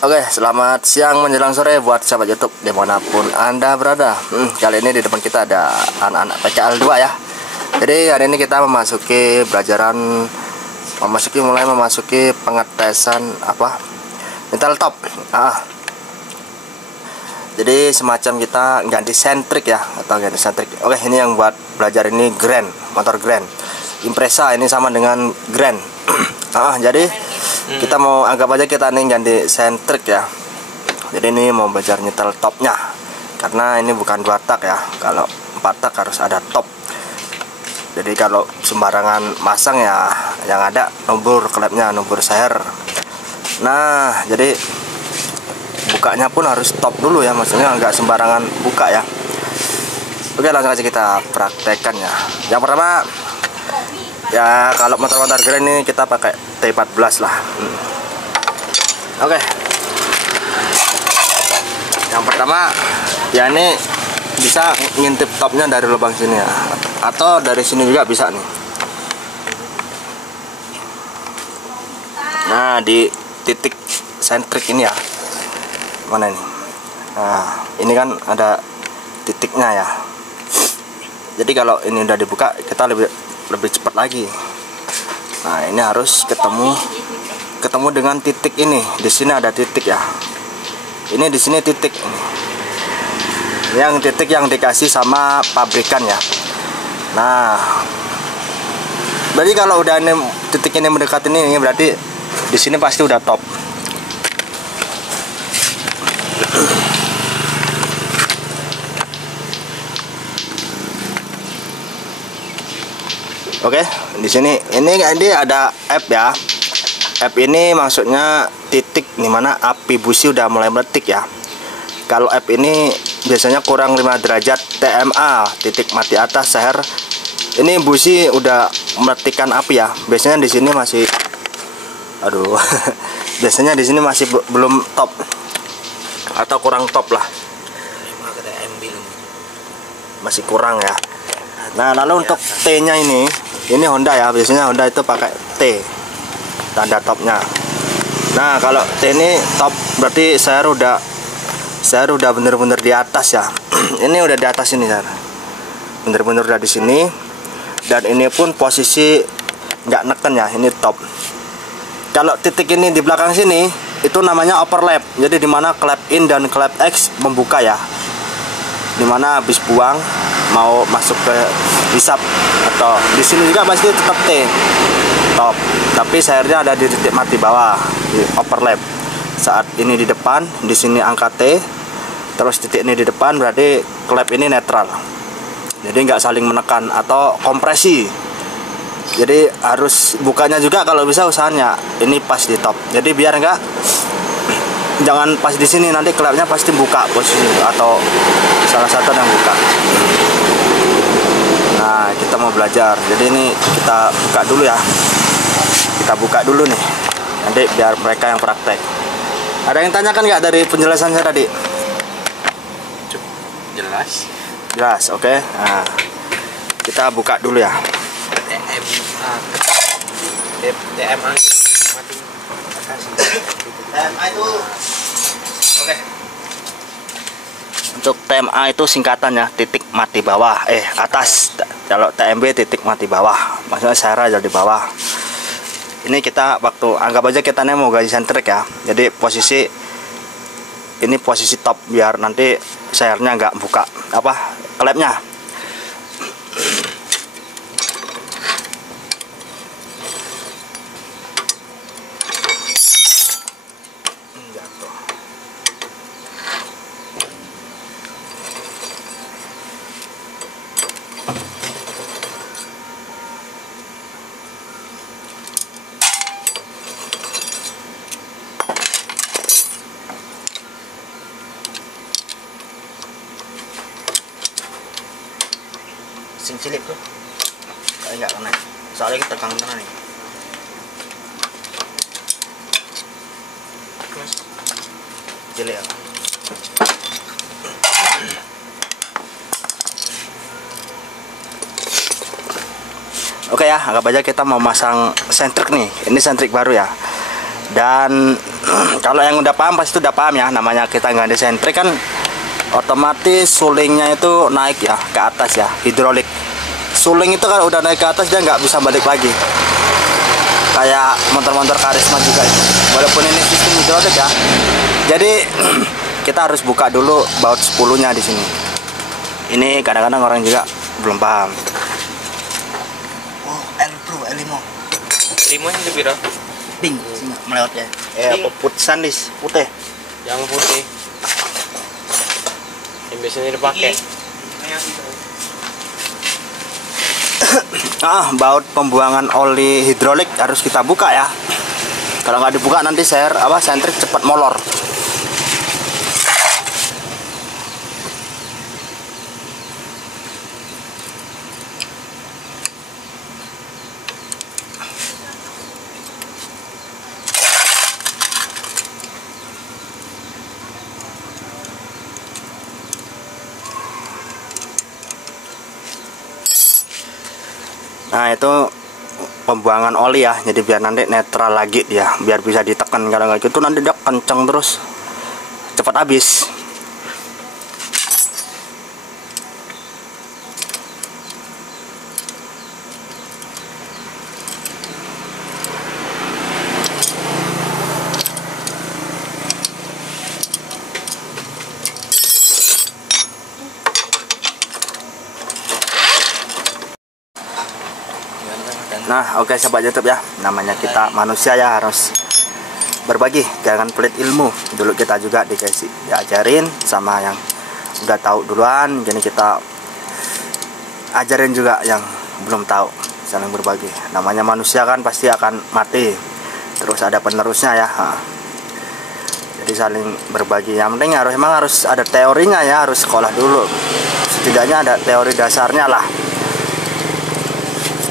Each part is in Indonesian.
Oke, selamat siang menjelang sore buat sahabat YouTube dimanapun Anda berada. Kali ini di depan kita ada anak-anak PKL 2 ya. Jadi hari ini kita memasuki pelajaran, mulai memasuki pengetesan metal top. Jadi semacam kita ganti sentrik ya, atau ganti sentrik. Oke, ini yang buat belajar ini Grand, motor Grand. Impreza ini sama dengan Grand. Jadi kita mau anggap aja kita nih ganti sentrik ya. Jadi ini mau belajar nyetel topnya, karena ini bukan 2 tak ya. Kalau 4 tak harus ada top. Jadi kalau sembarangan masang ya yang ada numbur klepnya, numbur seher. Nah, jadi bukanya pun harus top dulu ya, maksudnya nggak sembarangan buka ya. Oke, langsung aja kita praktekkan ya. Yang pertama ya, kalau motor-motor Grand ini kita pakai T14 lah. Oke. Yang pertama ya, ini bisa ngintip topnya dari lubang sini ya, atau dari sini juga bisa nih. Nah, di titik sentrik ini ya, mana ini? Nah, ini kan ada titiknya ya. Jadi kalau ini udah dibuka, kita lebih cepat lagi. Nah, ini harus ketemu dengan titik ini. Di sini ada titik ya. Ini di sini titik. Yang titik yang dikasih sama pabrikan ya. Nah, berarti kalau udah ini titik ini mendekat ini berarti di sini pasti udah top. Oke, di sini ini ada F ya. F ini maksudnya titik dimana api busi udah mulai meletik ya. Kalau F ini biasanya kurang 5 derajat TMA, titik mati atas seher. Ini busi udah meletikkan api ya. Biasanya di sini masih, biasanya di sini masih belum top atau kurang top lah. Masih kurang ya. Nah, lalu untuk T-nya ini Honda ya, biasanya Honda itu pakai T tanda topnya. Nah, kalau T ini top berarti saya udah bener-bener di atas ya. Ini udah di atas ini saya, bener-bener udah di sini. Dan ini pun posisi nggak neken ya, ini top. Kalau titik ini di belakang sini itu namanya overlap. Jadi dimana klep in dan klep X membuka ya, dimana habis buang mau masuk ke hisap, atau di sini juga pasti tetap T top, tapi sehernya ada di titik mati bawah di overlap. Saat ini di depan, di sini angka T, terus titik ini di depan, berarti klep ini netral. Jadi nggak saling menekan atau kompresi. Jadi harus bukanya juga kalau bisa usahanya ini pas di top. Jadi biar nggak, jangan pas di sini, nanti klepnya pasti buka posisi atau salah satu yang buka. Nah, kita mau belajar. Jadi ini kita buka dulu ya. Kita buka dulu nih. Nanti biar mereka yang praktek. Ada yang tanyakan nggak dari penjelasan saya tadi? Jelas. Jelas, oke. Nah, kita buka dulu ya. TMA itu oke. Untuk TMA itu singkatannya titik mati bawah, atas. Kalau TMB titik mati bawah, maksudnya seher jadi bawah. Ini kita waktu anggap aja kita nih mau ganti sentrik ya. Jadi posisi ini posisi top biar nanti sehernya nggak buka klepnya. Sing cilik tuh kayak nggak kena, soalnya kita tekan kena nih. Cilik ya. Oke ya, anggap aja kita mau masang sentrik nih. Ini sentrik baru ya. Dan kalau yang udah paham pasti udah paham ya, namanya kita ganti sentrik kan otomatis sulingnya itu naik ya ke atas ya, hidrolik. Suling itu kalau udah naik ke atas dia nggak bisa balik lagi. Kayak motor-motor Karisma juga itu. Walaupun ini sistem hidrolik ya. Jadi kita harus buka dulu baut 10-nya di sini. Ini kadang-kadang orang juga belum paham. Oh, L Pro, L5. Limo yang lebih biro. Pink, melewat ya. Putsan dis, putih. Yang putih. Yang biasanya dipakai. Baut pembuangan oli hidrolik harus kita buka ya. Kalau nggak dibuka nanti sentrik cepat molor. Nah itu pembuangan oli ya, jadi biar nanti netral lagi dia, biar bisa ditekan. Kalau nggak gitu nanti dia kenceng terus, cepat habis. Nah oke sahabat YouTube ya, namanya kita manusia ya, harus berbagi, jangan pelit ilmu. Dulu kita juga diajarin sama yang udah tahu duluan, jadi kita ajarin juga yang belum tahu, saling berbagi. Namanya manusia kan pasti akan mati, terus ada penerusnya ya. Jadi saling berbagi. Yang penting emang harus ada teorinya ya, harus sekolah dulu, setidaknya ada teori dasarnya lah.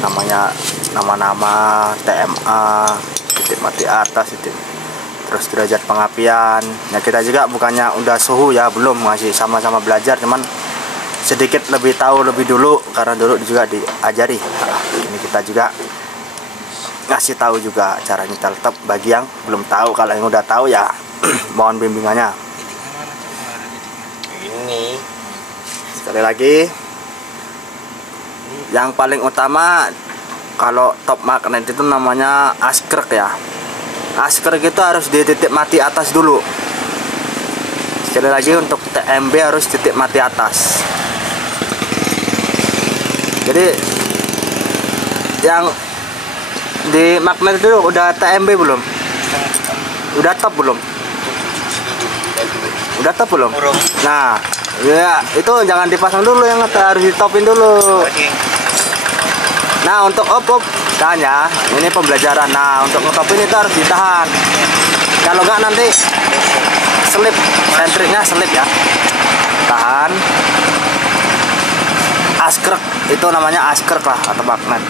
Namanya nama-nama TMA, titik mati atas, terus derajat pengapian. Ya kita juga bukannya udah suhu ya, belum, masih sama-sama belajar, cuman sedikit lebih tahu lebih dulu karena dulu juga diajari. Ini kita juga ngasih tahu juga cara nyetel top bagi yang belum tahu. Kalau yang udah tahu ya mohon bimbingannya. Ini Sekali lagi, yang paling utama kalau top magnet itu namanya askrek ya. Askrek itu harus di titik mati atas dulu. Sekali lagi, untuk TMB harus titik mati atas. Jadi yang di magnet itu udah TMB belum? Udah top belum? Udah top belum? Nah, ya itu jangan dipasang dulu, yang harus ditopin dulu. Nah untuk op tahan ya, ini pembelajaran. Nah untuk ngetopin itu harus ditahan. Kalau nggak nanti selip, sentriknya selip ya. Tahan. Askrek itu namanya askrek lah, atau magnet.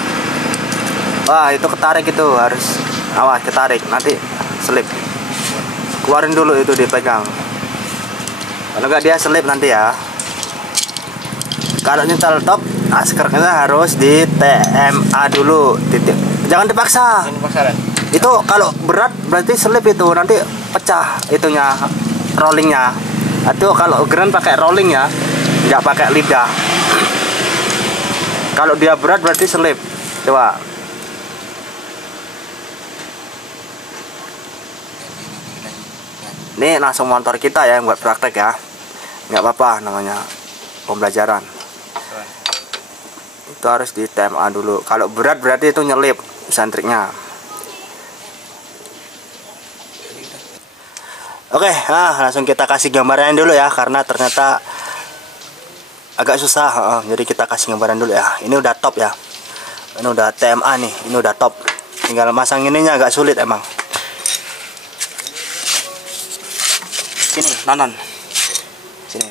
Wah itu ketarik, itu harus awas ketarik, nanti selip. Keluarin dulu itu, dipegang. Kalau nggak dia selip nanti ya. Kalau nyetel top, askernya harus di TMA dulu, titik. Jangan dipaksa. Itu kalau berat berarti selip, itu nanti pecah itunya, rollingnya. Itu kalau grand pakai rolling ya, nggak pakai lidah. Kalau dia berat berarti selip. Coba. Ini langsung motor kita ya yang buat praktek ya. Nggak apa-apa, namanya pembelajaran. Itu harus di TMA dulu. Kalau berat berarti itu nyelip sentriknya. Oke, langsung kita kasih gambaran dulu ya, karena ternyata agak susah. Jadi kita kasih gambaran dulu ya. Ini udah top ya. Ini udah TMA nih, ini udah top. Tinggal masang ininya agak sulit emang. Sini, nonton. Sini.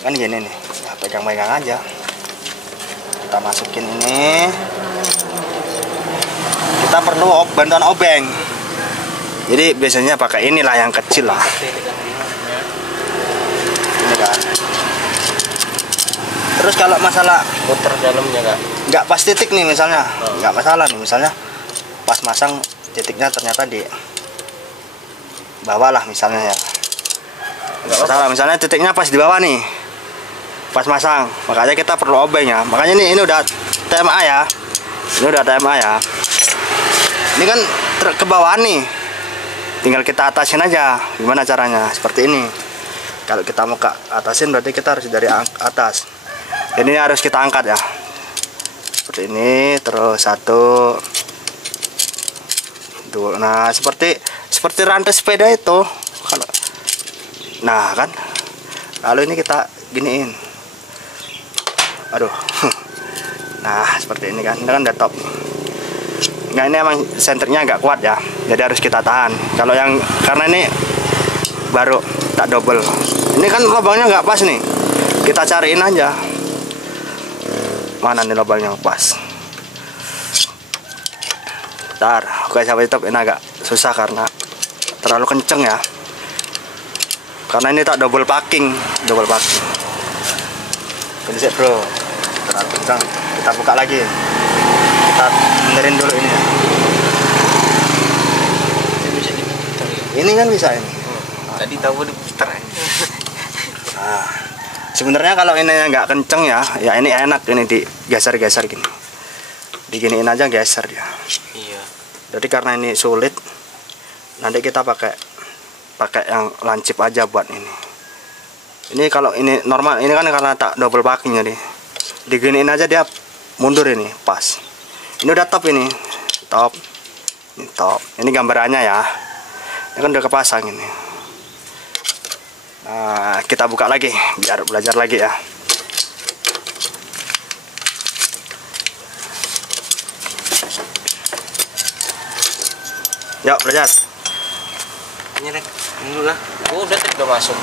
Kan gini nih. Ya, pegang-pegang aja. Kita masukin ini, kita perlu bantuan obeng, jadi biasanya pakai inilah yang kecil lah, ini kan. Terus kalau masalah puter dalamnya nggak pas titik nih misalnya, nggak masalah nih, misalnya pas masang titiknya ternyata di bawah lah misalnya ya. Nggak masalah, misalnya titiknya pas di bawah nih, pas masang, makanya kita perlu obeng ya. Makanya ini udah TMA ya, ini udah TMA ya. Ini kan ke bawah nih, tinggal kita atasin aja. Gimana caranya? Seperti ini. Kalau kita mau ke atasin berarti kita harus dari atas. Ini harus kita angkat ya, seperti ini. Terus 1, 2. Nah seperti rantai sepeda itu. Nah kan, lalu ini kita giniin. Aduh. Nah seperti ini kan, ini kan udah top. Nah ini emang senternya agak kuat ya, jadi harus kita tahan. Kalau yang karena ini baru tak double, ini kan lubangnya nggak pas nih, kita cariin aja mana nih lubangnya pas. Bentar, oke sampai top. Ini agak susah karena terlalu kenceng ya, karena ini tak double packing. Kondisi bro, terlalu kencang. Kita buka lagi, kita benerin dulu ini ya. Ini kan bisa ini. Tadi tahu diputar. Nah, sebenarnya kalau ini nggak kenceng ya ini enak, ini digeser-geser gini, diginiin aja geser dia. Iya. Jadi karena ini sulit, nanti kita pakai yang lancip aja buat ini. Ini kalau ini normal, ini kan karena tak double packing jadi diginiin aja dia mundur ini pas. Ini udah top ini, top. Ini top. Ini gambarannya ya. Ini kan udah kepasang ini. Nah, kita buka lagi biar belajar lagi ya. Yuk belajar. Nyerek dulu lah. Oh, udah masuk.